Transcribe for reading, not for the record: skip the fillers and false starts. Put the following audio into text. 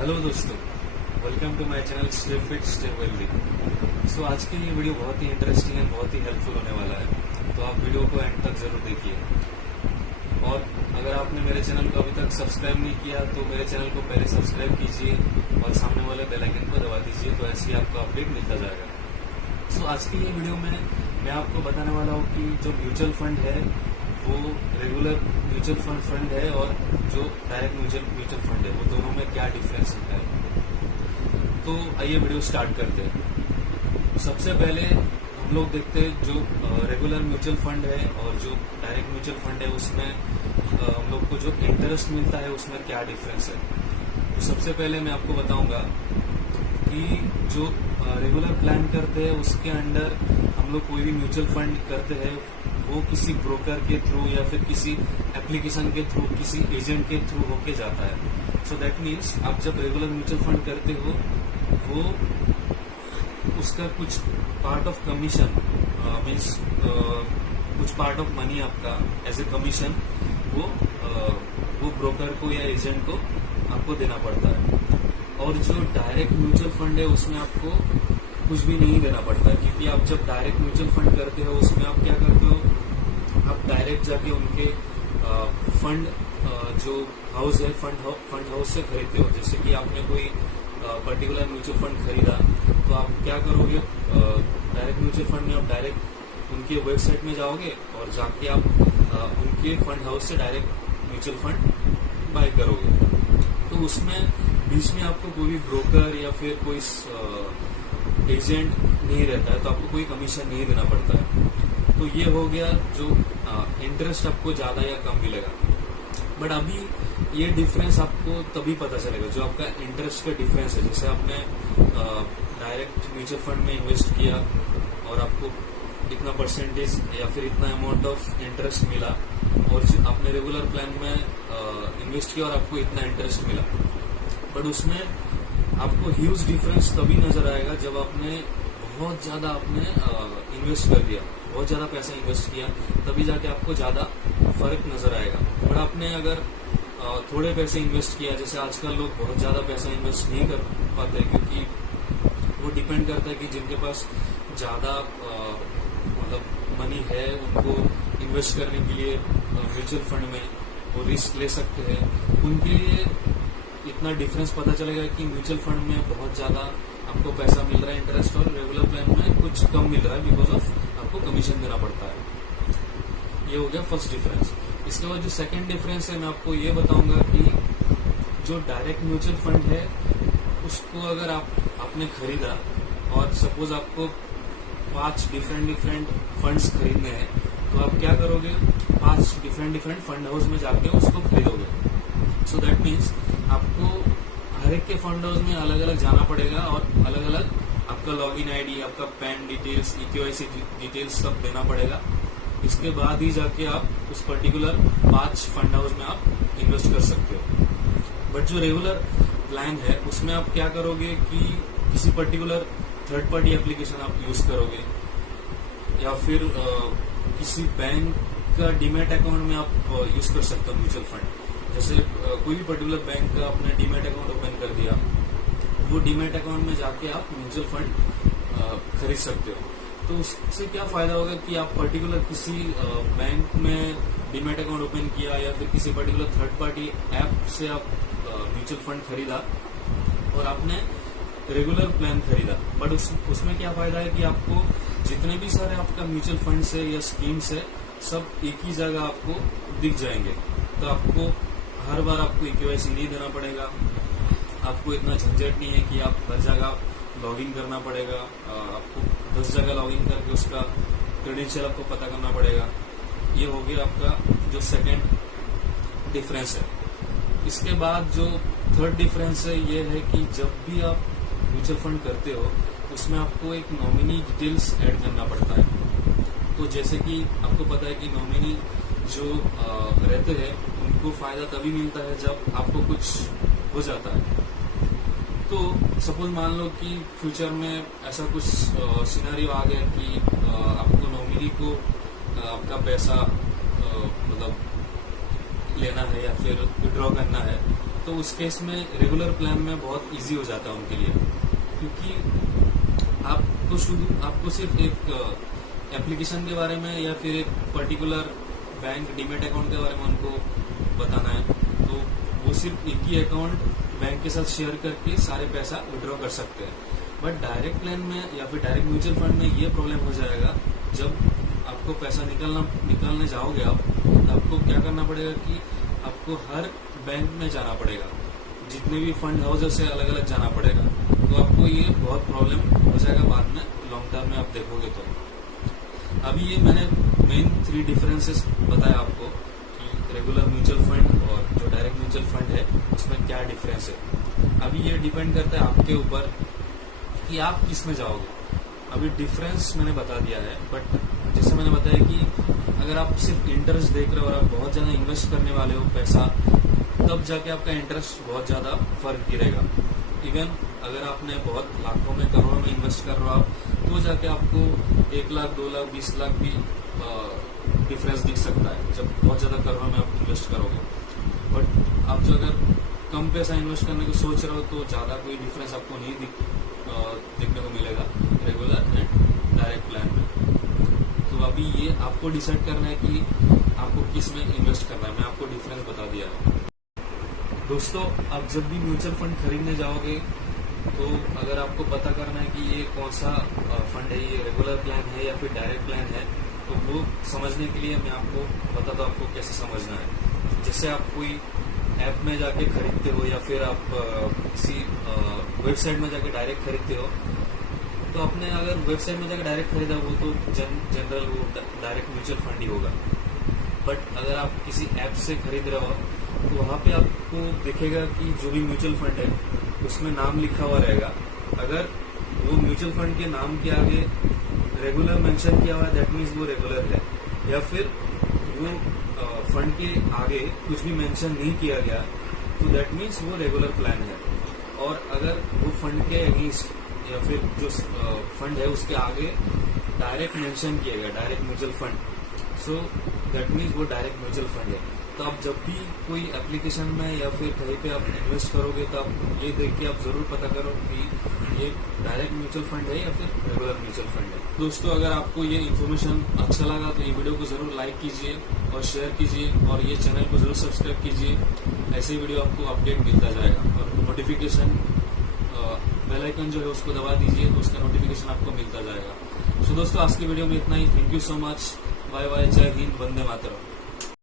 Hello दोस्तों, welcome to my channel stay fit stay wealthy. So आज की ये वीडियो बहुत ही इंटरेस्टिंग एंड बहुत ही हेल्पफुल होने वाला है, तो आप वीडियो को एंड तक जरूर देखिए। और अगर आपने मेरे चैनल को अभी तक सब्सक्राइब नहीं किया तो मेरे चैनल को पहले सब्सक्राइब कीजिए और सामने वाले बेल आइकन को दबा दीजिए, तो ऐसे ही आपको अपडेट मिलता जाएगा। सो आज की ये वीडियो में मैं आपको बताने वाला हूँ कि जो म्यूचुअल फंड है वो रेगुलर म्यूचुअल फंड है और जो डायरेक्ट म्यूचुअल फंड है वो दोनों में क्या डिफरेंस है। तो आइए वीडियो स्टार्ट करते हैं। सबसे पहले हम लोग देखते हैं जो रेगुलर म्यूचुअल फंड है और जो डायरेक्ट म्यूचुअल फंड है उसमें हम लोग को जो इंटरेस्ट मिलता है उसमें क्या डिफरेंस है। तो सबसे पहले मैं आपको बताऊंगा कि जो रेगुलर प्लान करते हैं उसके अंडर हम लोग कोई भी म्यूचुअल फंड करते हैं वो किसी ब्रोकर के थ्रू या फिर किसी एप्लीकेशन के थ्रू, किसी एजेंट के थ्रू होके जाता है। सो दैट मीन्स आप जब रेगुलर म्यूचुअल फंड करते हो वो उसका कुछ पार्ट ऑफ कमीशन मीन्स कुछ पार्ट ऑफ मनी आपका एज ए कमीशन वो ब्रोकर को या एजेंट को आपको देना पड़ता है। और जो डायरेक्ट म्यूचुअल फंड है उसमें आपको कुछ भी नहीं देना पड़ता, क्योंकि आप जब डायरेक्ट म्यूचुअल फंड करते हो उसमें आप क्या करते हो, आप डायरेक्ट जाके उनके फंड जो हाउस है फंड हाउस से खरीदते हो। जैसे कि आपने कोई पर्टिकुलर म्यूचुअल फंड खरीदा तो आप क्या करोगे, डायरेक्ट म्यूचुअल फंड में आप डायरेक्ट उनके वेबसाइट में जाओगे और जाके आप उनके फंड हाउस से डायरेक्ट म्यूचुअल फंड बाय करोगे। तो उसमें बीच में आपको कोई भी ब्रोकर या फिर कोई एजेंट नहीं रहता है, तो आपको कोई कमीशन नहीं देना पड़ता है। तो ये हो गया जो इंटरेस्ट आपको ज्यादा या कम मिलेगा। बट अभी ये डिफरेंस आपको तभी पता चलेगा जो आपका इंटरेस्ट का डिफरेंस है। जैसे आपने डायरेक्ट म्यूचुअल फंड में इन्वेस्ट किया और आपको इतना परसेंटेज या फिर इतना अमाउंट ऑफ इंटरेस्ट मिला, और आपने रेगुलर प्लान में इन्वेस्ट किया और आपको इतना इंटरेस्ट मिला। बट उसमें आपको ह्यूज डिफरेंस तभी नजर आएगा जब आपने बहुत ज्यादा आपने इन्वेस्ट कर दिया, बहुत ज्यादा पैसा इन्वेस्ट किया, तभी जाके आपको ज्यादा फर्क नजर आएगा। बट आपने अगर थोड़े पैसे इन्वेस्ट किया, जैसे आजकल लोग बहुत ज्यादा पैसा इन्वेस्ट नहीं कर पाते क्योंकि वो डिपेंड करता है कि जिनके पास ज्यादा मतलब मनी है उनको इन्वेस्ट करने के लिए म्यूचुअल फंड में वो रिस्क ले सकते हैं, उनके लिए इतना डिफरेंस पता चलेगा कि म्यूचुअल फंड में बहुत ज्यादा आपको पैसा मिल रहा है इंटरेस्ट और रेगुलर प्लान में कुछ कम मिल रहा है बिकॉज ऑफ आपको कमीशन देना पड़ता है। ये हो गया फर्स्ट डिफरेंस। इसके बाद जो सेकंड डिफरेंस है मैं आपको ये बताऊंगा कि जो डायरेक्ट म्यूचुअल फंड है उसको अगर आपने खरीदा और सपोज आपको 5 डिफरेंट फंड्स खरीदने हैं, तो आप क्या करोगे, 5 डिफरेंट फंड हाउस में जाके उसको खरीदोगे। सो दैट मीन्स आपको हर एक के फंड हाउस में अलग अलग जाना पड़ेगा और अलग अलग आपका लॉगिन आईडी, आपका पैन डिटेल्स, EKYC डिटेल्स सब देना पड़ेगा। इसके बाद ही जाके आप उस पर्टिकुलर 5 फंड हाउस में आप इन्वेस्ट कर सकते हो। बट जो रेगुलर प्लान है उसमें आप क्या करोगे कि किसी पर्टिकुलर थर्ड पार्टी एप्लीकेशन आप यूज करोगे या फिर किसी बैंक का डीमैट अकाउंट में आप यूज कर सकते हो म्यूचुअल फंड। जैसे कोई भी पर्टिकुलर बैंक का आपने डीमैट अकाउंट ओपन कर दिया, वो डीमैट अकाउंट में जाके आप म्यूचुअल फंड खरीद सकते हो। तो उससे क्या फायदा होगा कि आप पर्टिकुलर किसी बैंक में डीमैट अकाउंट ओपन किया या फिर किसी पर्टिकुलर थर्ड पार्टी ऐप से आप म्यूचुअल फंड खरीदा और आपने रेगुलर प्लान खरीदा। बट उसमें क्या फायदा है कि आपको जितने भी सारे आपका म्यूचुअल फंड्स है या स्कीम्स है सब एक ही जगह आपको दिख जाएंगे। तो आपको हर बार आपको EKYC नहीं देना पड़ेगा, आपको इतना झंझट नहीं है कि आप हर जगह लॉगिन करना पड़ेगा, आपको 10 जगह लॉगिन करके उसका क्रेडेंशियल आपको पता करना पड़ेगा। ये हो गया आपका जो सेकंड डिफरेंस है। इसके बाद जो थर्ड डिफरेंस है ये है कि जब भी आप म्यूचुअल फंड करते हो उसमें आपको एक नॉमिनी डिटेल्स ऐड करना पड़ता है। तो जैसे कि आपको पता है कि नॉमिनी जो रहते हैं उनको फायदा तभी मिलता है जब आपको कुछ हो जाता है। तो सपोज मान लो कि फ्यूचर में ऐसा कुछ सिनेरियो आ गया कि आपको नॉमिनी को आपका पैसा मतलब लेना है या फिर विड्रॉ करना है, तो उस केस में रेगुलर प्लान में बहुत इजी हो जाता है उनके लिए, क्योंकि आपको सिर्फ एक एप्लीकेशन के बारे में या फिर एक पर्टिकुलर बैंक डीमेट अकाउंट के बारे में उनको बताना है, तो वो सिर्फ एक ही अकाउंट बैंक के साथ शेयर करके सारे पैसा विड्रॉ कर सकते हैं। बट डायरेक्ट प्लान में या फिर डायरेक्ट म्यूचुअल फंड में ये प्रॉब्लम हो जाएगा, जब आपको पैसा निकालने जाओगे आप, तो आपको क्या करना पड़ेगा कि आपको हर बैंक में जाना पड़ेगा, जितने भी फंड हाउसेस से अलग अलग जाना पड़ेगा। तो आपको ये बहुत प्रॉब्लम हो जाएगा बाद में, लॉन्ग टर्म में आप देखोगे तो। अभी ये मैंने मेन 3 डिफरेंसेस बताया आपको कि रेगुलर म्यूचुअल फंड और जो डायरेक्ट म्यूचुअल फंड है उसमें क्या डिफरेंस है। अभी ये डिपेंड करता है आपके ऊपर कि आप किस में जाओगे। अभी डिफरेंस मैंने बता दिया है, बट जैसे मैंने बताया कि अगर आप सिर्फ इंटरेस्ट देख रहे हो और आप बहुत ज्यादा इन्वेस्ट करने वाले हो पैसा, तब जाके आपका इंटरेस्ट बहुत ज्यादा फर्क गिरेगा। इवन अगर आपने बहुत लाखों में करोड़ों में इन्वेस्ट कर रहे हो आप, तो जाके आपको 1 लाख 2 लाख 20 लाख भी डिफरेंस दिख सकता है जब बहुत ज्यादा करोड़ों में आप इन्वेस्ट करोगे। बट आप जो अगर कम पैसा इन्वेस्ट करने को सोच रहे हो तो ज्यादा कोई डिफरेंस आपको नहीं देखने को मिलेगा रेगुलर एंड डायरेक्ट प्लान में। तो अभी ये आपको डिसाइड करना है कि आपको किस में इन्वेस्ट करना है। मैं आपको डिफरेंस बता दिया है। दोस्तों, आप जब भी म्यूचुअल फंड खरीदने जाओगे तो अगर आपको पता करना है कि ये कौन सा फंड है, ये रेगुलर प्लान है या फिर डायरेक्ट प्लान है, तो वो समझने के लिए मैं आपको बताता हूँ आपको कैसे समझना है। जैसे आप कोई ऐप में जाके खरीदते हो या फिर आप किसी वेबसाइट में जाके डायरेक्ट खरीदते हो, तो आपने अगर वेबसाइट में जाके डायरेक्ट खरीदा वो तो जनरल वो डायरेक्ट म्यूचुअल फंड ही होगा। बट अगर आप किसी ऐप से खरीद रहे हो तो वहाँ पे आपको दिखेगा कि जो भी म्यूचुअल फंड है उसमें नाम लिखा हुआ रहेगा। अगर वो म्यूचुअल फंड के नाम के आगे रेगुलर मेंशन किया हुआ है, दैट मीन्स वो रेगुलर है। या फिर वो फंड के आगे कुछ भी मेंशन नहीं किया गया तो दैट मीन्स वो रेगुलर प्लान है। और अगर वो फंड के अगेंस्ट या फिर जो फंड है उसके आगे डायरेक्ट मेंशन किया गया direct mutual fund, so that means वो डायरेक्ट म्यूचुअल फंड है। तो आप जब भी कोई एप्लीकेशन में या फिर कहीं पे आप इन्वेस्ट करोगे तो आप ये देख के आप जरूर पता करो कि ये डायरेक्ट म्यूचुअल फंड है या फिर रेगुलर म्यूचुअल फंड है। दोस्तों, अगर आपको ये इन्फॉर्मेशन अच्छा लगा तो ये वीडियो को जरूर लाइक कीजिए और शेयर कीजिए और ये चैनल को जरूर सब्सक्राइब कीजिए। ऐसे वीडियो आपको अपडेट मिलता जाएगा। और नोटिफिकेशन बेल आइकन जो है उसको दबा दीजिए तो उसका नोटिफिकेशन आपको मिलता जाएगा। सो दोस्तों, आज की वीडियो में इतना ही। Thank you so much. Bye bye. जय हिंद। वंदे मातरम।